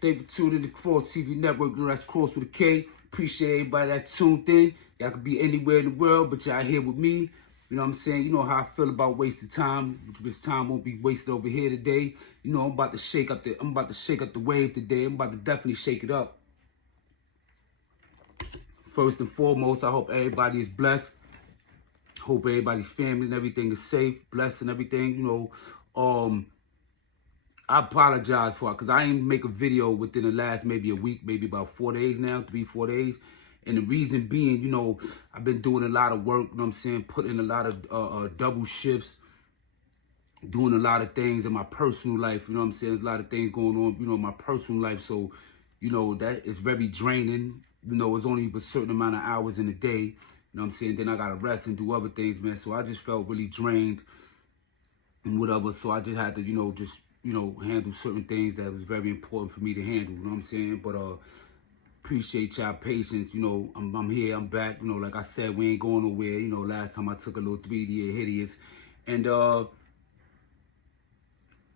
Thank you for tuning in to Kross TV Network. You know, that's Kross with a K. Appreciate everybody that tuned in. Y'all could be anywhere in the world, but y'all here with me. You know what I'm saying? You know how I feel about wasted time. This time won't be wasted over here today. You know, I'm about to shake up the wave today. I'm about to definitely shake it up. First and foremost, I hope everybody is blessed. Hope everybody's family and everything is safe, blessed and everything. You know, I apologize for it because I ain't make a video within the last maybe a week, maybe about 4 days now, 3-4 days. And the reason being, you know, I've been doing a lot of work, you know what I'm saying, putting in a lot of double shifts, doing a lot of things in my personal life, you know what I'm saying? There's a lot of things going on, you know, in my personal life. So, you know, that is very draining. You know, it's only a certain amount of hours in a day, you know what I'm saying? Then I got to rest and do other things, man. So I just felt really drained and whatever. So I just had to, you know, handle certain things that was very important for me to handle, you know what I'm saying? But appreciate y'all patience, you know, I'm here, I'm back, you know, like I said, we ain't going nowhere, you know, last time I took a little 3D hideous, and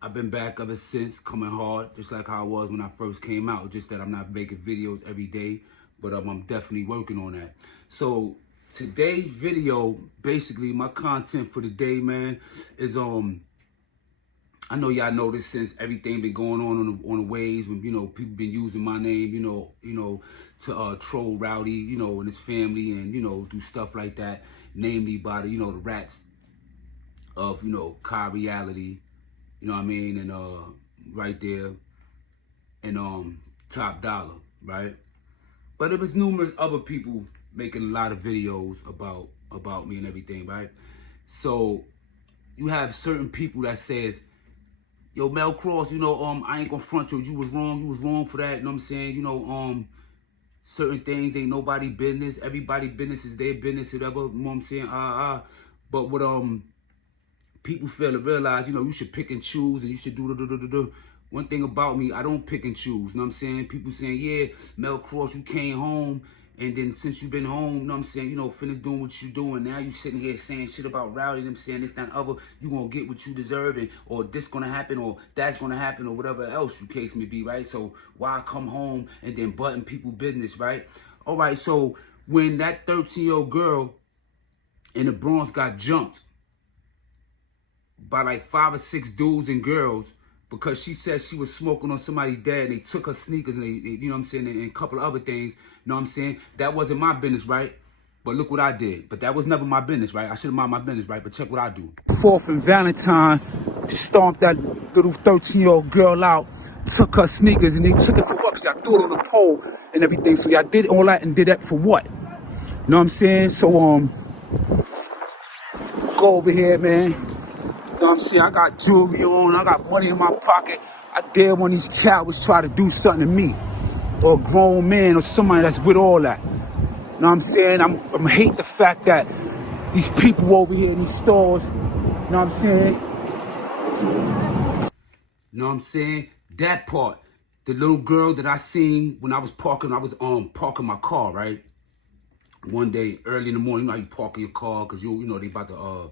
I've been back ever since, coming hard, just like how I was when I first came out, just that I'm not making videos every day, but I'm definitely working on that. So today's video, basically my content for the day, man, is I know y'all noticed since everything been going on the waves, when, you know, people been using my name, you know, to troll Rowdy, you know, and his family, and, you know, do stuff like that, name me by the, you know, the rats of, you know, Car Reality, you know what I mean, and right there, and Top Dollar, right? But there was numerous other people making a lot of videos about me and everything, right? So you have certain people that says, yo, Mel Kross, you know, I ain't gonna front you was wrong for that, you know what I'm saying? You know, certain things ain't nobody business, everybody business is their business, whatever, you know what I'm saying? But what people fail to realize, you know, you should pick and choose and you should do. One thing about me, I don't pick and choose, you know what I'm saying? People saying, yeah, Mel Kross, you came home, and then since you've been home, you know what I'm saying, you know, finished doing what you doing, now you sitting here saying shit about Rowdy, them saying this, that, and other, you gonna get what you deserve, and, or this gonna happen, or that's gonna happen, or whatever else the case may be, right? So why come home and then button people business, right? All right, so when that 13-year-old girl in the Bronx got jumped by like 5 or 6 dudes and girls, because she said she was smoking on somebody's dad, and they took her sneakers and they you know what I'm saying, and a couple of other things, you know what I'm saying? That wasn't my business, right? But look what I did. But that was never my business, right? I should have minded my business, right? But check what I do. 4th and Valentine, stomped that little 13-year-old girl out, took her sneakers, and they took it for what? Because y'all threw it on the pole and everything. So y'all did all that and did that for what? You know what I'm saying? So, go over here, man. You know what I'm saying? I got jewelry on, I got money in my pocket. I dare one of these cowards try to do something to me, or a grown man, or somebody that's with all that. You know what I'm saying? I'm hate the fact that these people over here in these stores, you know what I'm saying? You know what I'm saying? That part. The little girl that I seen when I was parking my car, right? One day early in the morning, you know how you park your car because you know they about to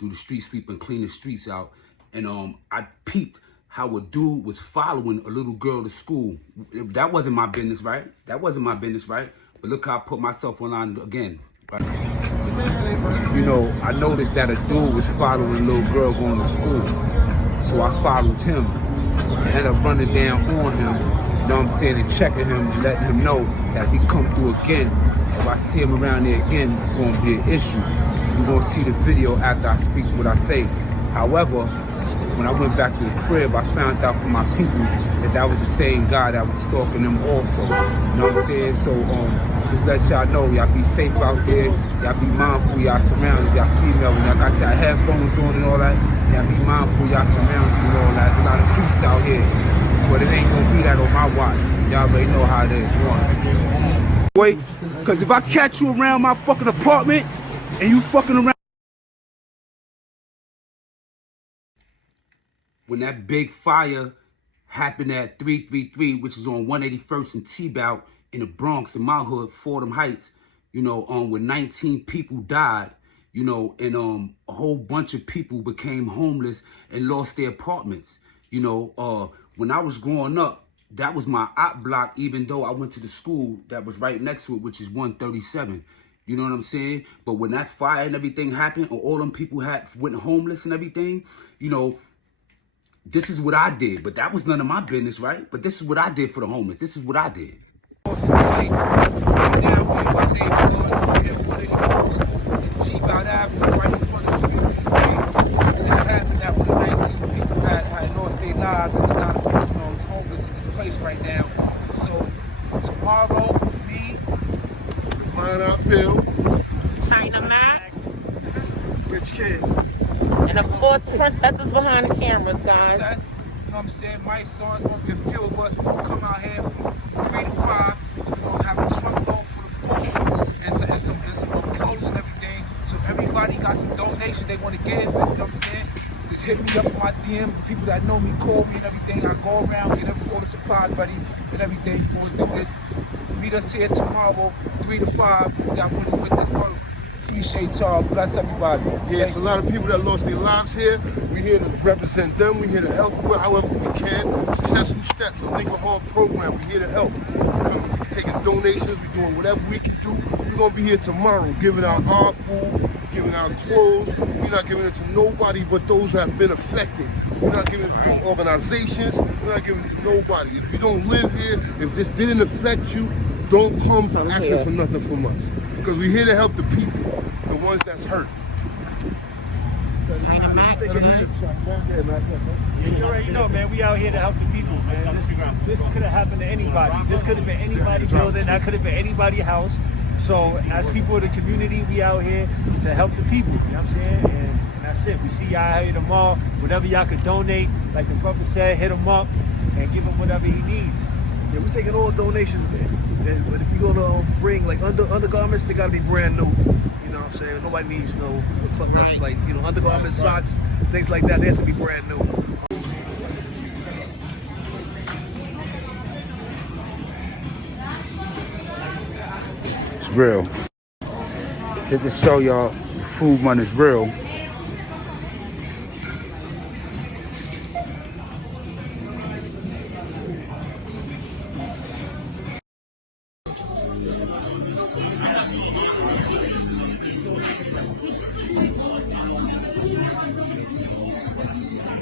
do the street sweep and clean the streets out. And I peeped how a dude was following a little girl to school. That wasn't my business, right? That wasn't my business, right? But look how I put myself online again, right? You know, I noticed that a dude was following a little girl going to school. So I followed him and ended up running down on him, you know what I'm saying, and checking him and letting him know that if he come through again, if I see him around there again, it's going to be an issue. You're going to see the video after I speak what I say. However, when I went back to the crib, I found out from my people that was the same guy that was stalking them also. You know what I'm saying? So just let y'all know, y'all be safe out there. Y'all be mindful, y'all surrounded, y'all female. When y'all got y'all headphones on and all that, y'all be mindful, y'all surrounded and all that. There's a lot of creeps out here. But it ain't going to be that on my watch. Y'all already know how it is. Wait, because if I catch you around my fucking apartment and you fucking around, when that big fire happened at 333, which is on 181st and T-Bout in the Bronx, in my hood, Fordham Heights, you know, when 19 people died, you know, and a whole bunch of people became homeless and lost their apartments. You know, when I was growing up, that was my op block, even though I went to the school that was right next to it, which is 137. You know what I'm saying? But when that fire and everything happened, or all them people went homeless and everything, you know, this is what I did. But that was none of my business, right? But this is what I did for the homeless. This is what I did. Right now, we're in my neighborhood, in 181st, T-Bout Avenue, right in front of the community. And that happened that when 19 people had lost their lives, and a lot of people, you know, is homeless in this place right now. So tomorrow, me, Mine out, Bill, China Mac, Rich Kid, and of course Princess is behind the cameras, guys. you know what I'm saying? My son's gonna be a few of us. We're gonna come out here from 3 to 5. We're gonna have a truck load for the food and some clothes and everything. So everybody got some donations they want to give. You know what I'm saying? Just hit me up in my DM. The people that know me call me and everything. I go around, get all the supplies ready and everything. We're gonna do this. Meet us here tomorrow, 3 to 5. Y'all want to witness work. Appreciate y'all. Bless everybody. Yeah, it's a lot of people that lost their lives here. We're here to represent them. We're here to help you however we can. Successful Steps, a Lincoln Hall program. We're here to help. We're taking donations. We're doing whatever we can do. We're going to be here tomorrow giving out our food, giving out clothes. We're not giving it to nobody but those who have been affected. We're not giving it to no organizations. We're not giving it to nobody. If you don't live here, if this didn't affect you, don't come asking for nothing from us. Because we're here to help the people, the ones that's hurt. China Mac. You already know, man. We out here to help the people, man. This could have happened to anybody. This could have been anybody's building. That could have been anybody's house. So, as people of the community, we out here to help the people. You know what I'm saying? And that's it. We see y'all out here tomorrow. Whatever y'all could donate, like the brother said, hit him up and give him whatever he needs. Yeah, we're taking all donations, man. But if you're gonna bring like undergarments, they gotta be brand new. You know what I'm saying? Nobody needs no something that's like, you know, undergarments, socks, things like that. They have to be brand new. It's real. Just to show y'all, food run is real.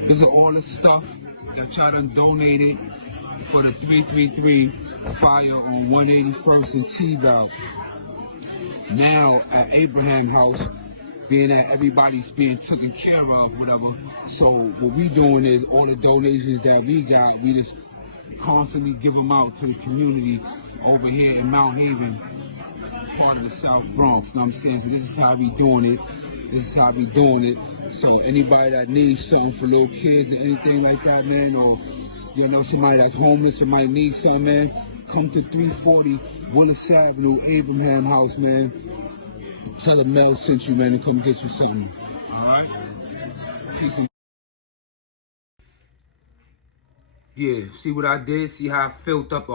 These are all the stuff that y'all done donated for the 333 fire on 181st and T-Bout. Now at Abraham House, being that everybody's being taken care of, whatever. So what we doing is all the donations that we got, we just constantly give them out to the community over here in Mount Haven, part of the South Bronx. You know what I'm saying? So this is how we doing it. This is how we doing it. So anybody that needs something for little kids or anything like that, man, or you know somebody that's homeless or might need something, man, come to 340 Willis Avenue, Abraham House, man. Tell them Mel sent you, man, and come get you something. All right? Peace and yeah, see what I did? See how I filled up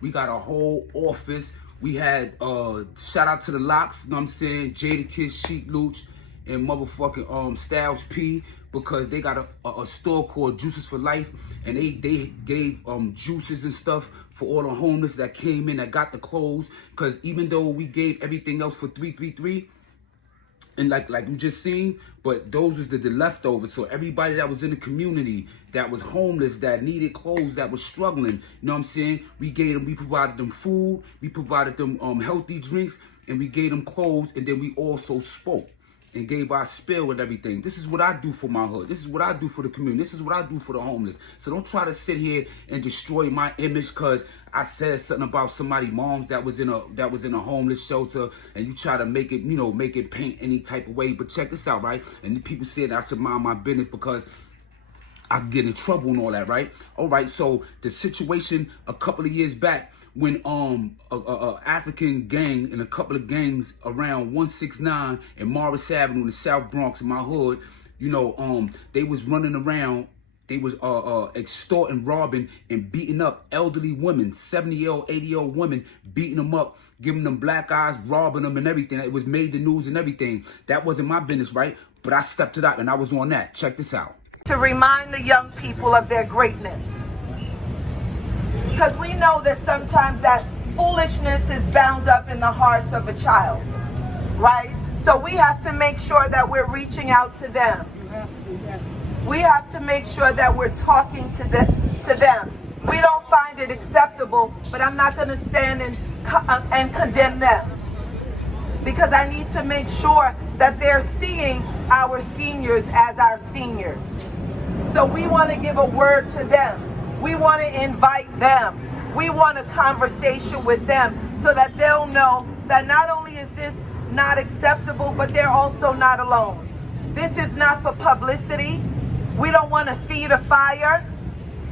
we got a whole office. We had, shout out to the Locks, you know what I'm saying? Jada Kid, Sheet Looch, and motherfucking Styles P, because they got a store called Juices for Life, and they gave juices and stuff for all the homeless that came in, that got the clothes, because even though we gave everything else for 333, and like you just seen, but those was the leftovers. So everybody that was in the community that was homeless, that needed clothes, that was struggling, you know what I'm saying? We provided them food, we provided them healthy drinks, and we gave them clothes, and then we also spoke and gave our spill and everything. This is what I do for my hood. This is what I do for the community. This is what I do for the homeless. So don't try to sit here and destroy my image because I said something about somebody's moms that was in a homeless shelter, and you try to make it, you know, make it paint any type of way. But check this out, right? And the people said I should mind my business because I get in trouble and all that, right? All right, so the situation a couple of years back when a African gang and a couple of gangs around 169 and Morris Avenue in the South Bronx in my hood, you know, they was running around, they was extorting, robbing, and beating up elderly women, 70-year-old, 80-year-old women, beating them up, giving them black eyes, robbing them and everything. It was made the news and everything. That wasn't my business, right? But I stepped it up and I was on that. Check this out. To remind the young people of their greatness. because we know that sometimes that foolishness is bound up in the hearts of a child, right? So we have to make sure that we're reaching out to them. We have to make sure that we're talking to them. We don't find it acceptable, but I'm not going to stand and condemn them, because I need to make sure that they're seeing our seniors as our seniors. So we want to give a word to them. We want to invite them. We want a conversation with them so that they'll know that not only is this not acceptable, but they're also not alone. This is not for publicity. We don't want to feed a fire,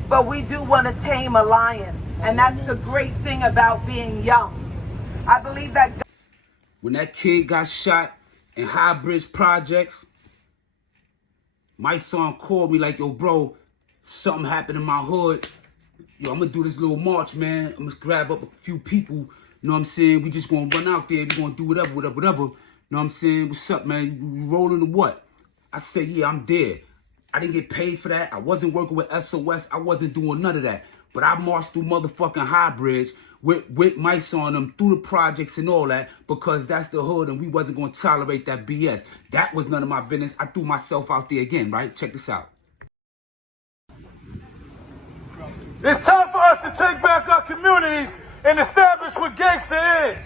but we do want to tame a lion. And that's the great thing about being young. I believe that when that kid got shot in High Bridge Projects, my son called me like, yo, bro, something happened in my hood. Yo, I'm going to do this little march, man. I'm going to grab up a few people. You know what I'm saying? We just going to run out there. We going to do whatever. You know what I'm saying? What's up, man? You rolling or what? I said, yeah, I'm there. I didn't get paid for that. I wasn't working with SOS. I wasn't doing none of that. But I marched through motherfucking High Bridge with my son them through the projects and all that, because that's the hood and we wasn't going to tolerate that BS. That was none of my business. I threw myself out there again, right? Check this out. It's time for us to take back our communities and establish what gangster is.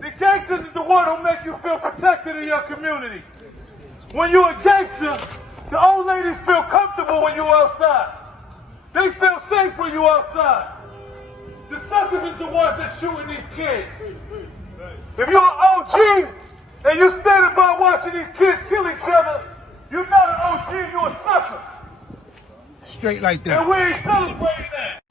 The gangsters is the one who make you feel protected in your community. When you're a gangster, the old ladies feel comfortable when you're outside. They feel safe when you're outside. The suckers is the ones that shooting these kids. If you're an OG and you're standing by watching these kids kill each other, you're not an OG, you're a sucker. Straight like that. And we ain't celebrating that.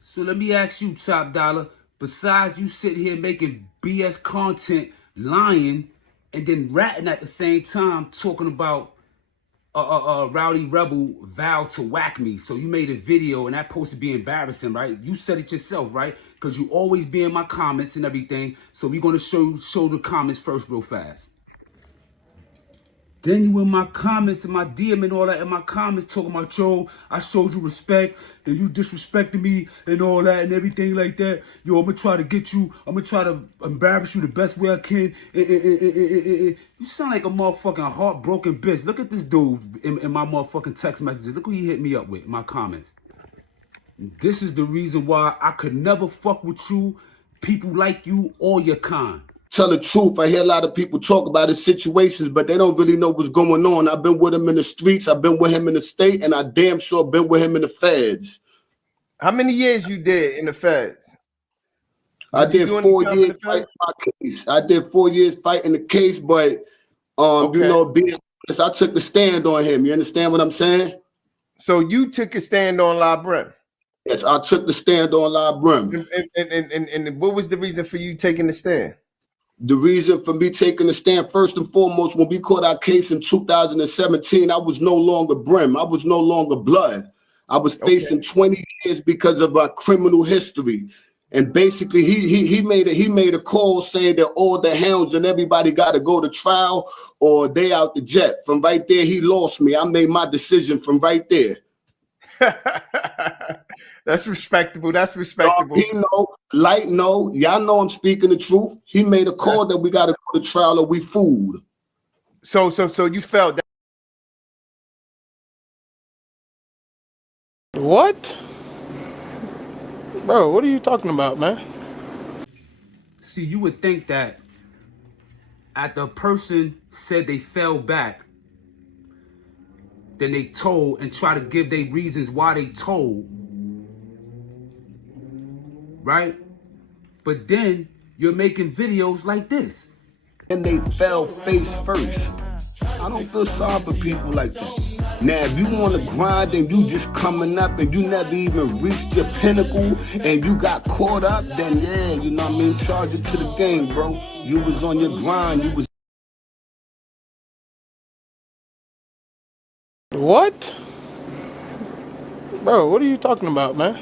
So let me ask you, Top Dollar, besides you sitting here making BS content, lying, and then ratting at the same time, talking about Rowdy Rebel vowed to whack me. So you made a video and that supposed to be embarrassing, right? You said it yourself, right? Because you always be in my comments and everything. So we're going to show the comments first real fast. Then you in my comments and my DM and all that in my comments talking about, yo, I showed you respect and you disrespected me and all that and everything like that. Yo, I'm going to try to get you. I'm going to try to embarrass you the best way I can. You sound like a motherfucking heartbroken bitch. Look at this dude in my motherfucking text messages. Look who he hit me up with in my comments. This is the reason why I could never fuck with you, people like you, or your kind. Tell the truth, I hear a lot of people talk about his situations, but they don't really know what's going on. I've been with him in the streets, I've been with him in the state, and I damn sure been with him in the feds. How many years you did in the feds? I did 4 years fighting my case. I did 4 years fighting the case, but you know, being honest, I took the stand on him. You understand what I'm saying? So you took a stand on La Brim? Yes, I took the stand on La Brim. And what was the reason for you taking the stand? The reason for me taking the stand, first and foremost, when we caught our case in 2017, I was no longer Brim. I was no longer blood. I was facing 20 years because of our criminal history. And basically, he made a call saying that all the hounds and everybody got to go to trial or they out the jet. From right there, he lost me. I made my decision from right there. That's respectable. That's respectable. He know, light know, y'all know I'm speaking the truth. He made a call that we got to go to trial or we fooled. So you felt that. What? Bro, what are you talking about, man? See, you would think that after a person said they fell back, then they told and try to give their reasons why they told. Right? But then you're making videos like this. And they fell face first. I don't feel sorry for people like that. Now, if you want to grind and you just coming up and you never even reached your pinnacle and you got caught up, then yeah, you know what I mean? Charge it to the game, bro. You was on your grind. You was. What? Bro, what are you talking about, man?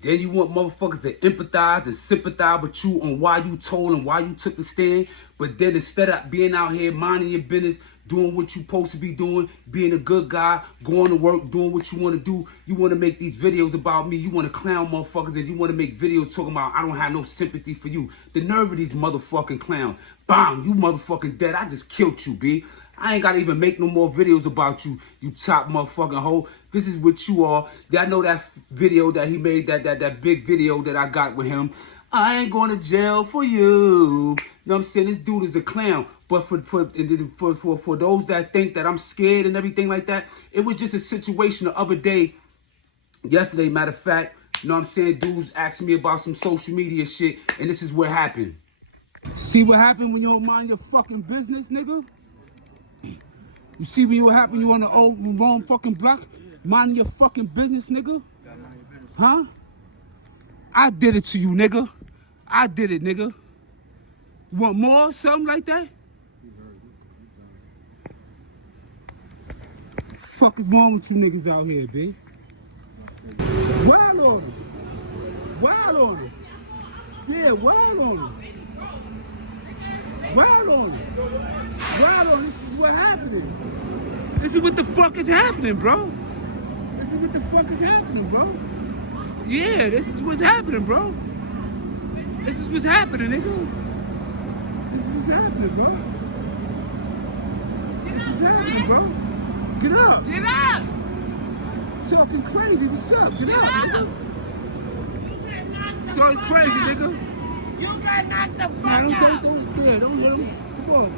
Then you want motherfuckers to empathize and sympathize with you on why you told and why you took the stand. But then instead of being out here minding your business, doing what you supposed to be doing, being a good guy, going to work, doing what you want to do. You want to make these videos about me. You want to clown motherfuckers, and you want to make videos talking about I don't have no sympathy for you. The nerve of these motherfucking clowns. Bam, you motherfucking dead. I just killed you, B. I ain't got to even make no more videos about you, you top motherfucking hoe. This is what you are. I know that video that he made, that big video that I got with him. I ain't going to jail for you. You know what I'm saying? This dude is a clown. But for those that think that I'm scared and everything like that, it was just a situation the other day, yesterday, matter of fact. You know what I'm saying? Dudes asked me about some social media shit, and this is what happened. See what happened when you don't mind your fucking business, nigga? You see what happened you on the wrong fucking block? Mind your fucking business, nigga? Huh? I did it to you, nigga. I did it, nigga. You want more? Something like that? Fuck is wrong with you niggas out here, B? Wild on them. Wild on them. Yeah, wild on them. Wild on them. Wild on them. This is what happening. This is what the fuck is happening, bro. This is what the fuck is happening, bro. Yeah, this is what's happening, bro. This is what's happening, nigga. This is what's happening, bro. This is happening, bro. Get up. Get up. Talking crazy. What's up? Get up, nigga. Talking crazy, nigga. You got knocked the fuck Man, out. don't hit him. Come on.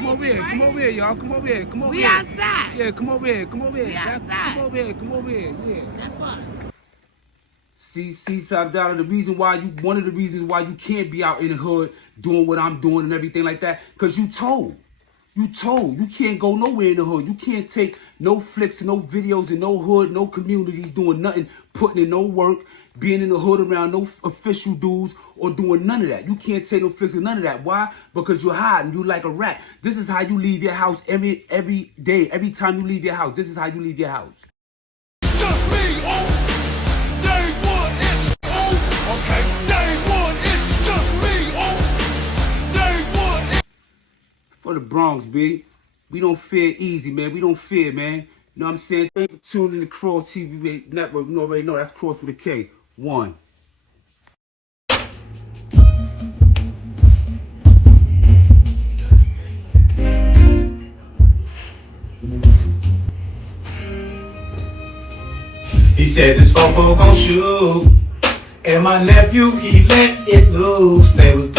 Come over here, y'all. Come over here. We outside. Yeah, come over here. We outside. Come over here. Yeah. See, Sabdala, one of the reasons why you can't be out in the hood doing what I'm doing and everything like that, because you told. You can't go nowhere in the hood. You can't take no flicks, no videos in no hood, no communities, doing nothing, putting in no work, being in the hood around no official dudes or doing none of that. You can't take no flicks and none of that. Why? Because you're hiding. You like a rat. This is how you leave your house every day. Every time you leave your house, this is how you leave your house. Just me, day one, it's okay. Day one, it's just me, day one. For the Bronx, B. We don't fear easy, man. We don't fear, man. You know what I'm saying? Thank you for tuning in to Kross TV Network. You already know that's Kross with a K. 1. He said this fofo gon' shoot, and my nephew, he let it loose. They was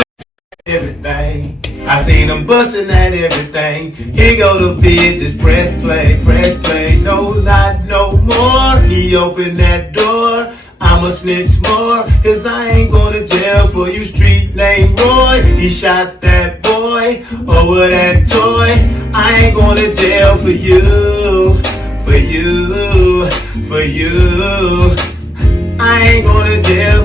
everything. I seen him bustin' at everything. Here go the business, press play, no, not no more. He opened that door, I'ma snitch more, cause I ain't going to jail for you, street name Roy. He shot that boy over that toy. I ain't going to jail for you. I ain't going to jail